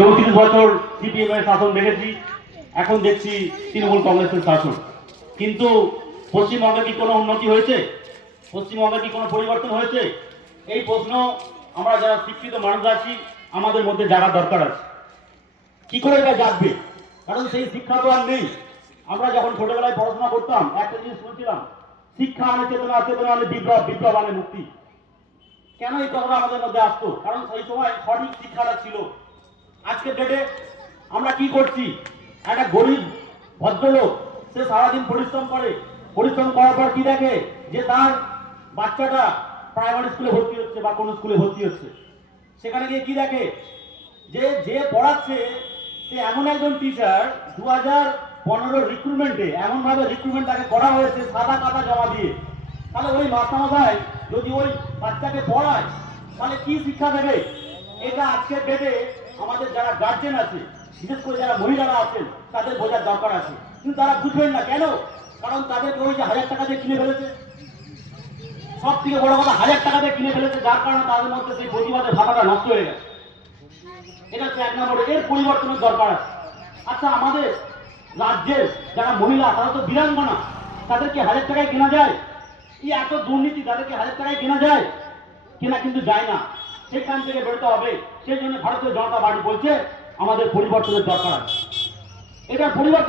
34 বছর সিপিএম এর শাসন দেখেছি, এখন দেখছি তৃণমূল কংগ্রেসের শাসন। কিন্তু পশ্চিমবঙ্গে কি কোনো উন্নতি হয়েছে? পশ্চিমবঙ্গে কি কোনো পরিবর্তন হয়েছে? এই প্রশ্ন আমরা যারা শিক্ষিত মানুষ আছি আমাদের মধ্যে জাগার দরকার আছে। কি করে এটা জাগবে? কারণ সেই শিক্ষা তো আর নেই। আমরা যখন ছোটবেলায় পড়াশোনা করতাম একটা জিনিস শুনছিলাম, শিক্ষা আনে চেতনা, চেতনা আনে বিপ্লব, বিপ্লব আনে মুক্তি। কেন এই কথাটা আমাদের মধ্যে আসতো? কারণ সেই সময় সঠিক শিক্ষাটা ছিল। আজকের ডেটে আমরা কি করছি? একটা গরিব ভদ্রলোক সে সারাদিন পরিশ্রম করে, পরিশ্রম করার পর কি দেখে যে তার বাচ্চাটা প্রাইমারি স্কুলে ভর্তি হচ্ছে বা কোনো স্কুলে ভর্তি হচ্ছে। সেখানে গিয়ে কি দেখে যে যে পড়াচ্ছে সে এমন একজন টিচার 2015 রিক্রুটমেন্টে এমনভাবে রিক্রুটমেন্ট তাকে করা হয়েছে সাদা কাটা জমা দিয়ে। তাহলে ওই মাস্টারমশাই যদি ওই বাচ্চাকে পড়ায় তাহলে কি শিক্ষা দেবে? এটা আজকের ডেটে আমাদের যারা গার্জেন আছে, বিশেষ করে যারা মহিলারা আছেন, তাদের বোঝার দরকার আছে। কিন্তু তারা বুঝবেন না কেন? কারণ তাদেরকে ওই যে 1000 টাকা দিয়ে কিনে ফেলেছে। সব থেকে বড় কথা 1000 টাকা দিয়ে কিনে ফেলেছে, যার কারণে তাদের মধ্যে সেই প্রতিবাদের ভাবনাটা নষ্ট হয়ে গেছে। এটা হচ্ছে 1 নম্বর। এর পরিবর্তনের দরকার আছে। আচ্ছা, আমাদের রাজ্যের যারা মহিলা তারা তো বীরাঙ্গনা, তাদেরকে 1000 টাকায় কেনা যায়? এই এত দুর্নীতি, তাদেরকে 1000 টাকায় কেনা যায়? কেনা কিন্তু যায় না। সেখান থেকে বেরোতে হবে। সেই জন্য ভারতীয় জনতা পার্টি বলছে আমাদের পরিবর্তনের দরকার আছে। এটা পরিবর্তন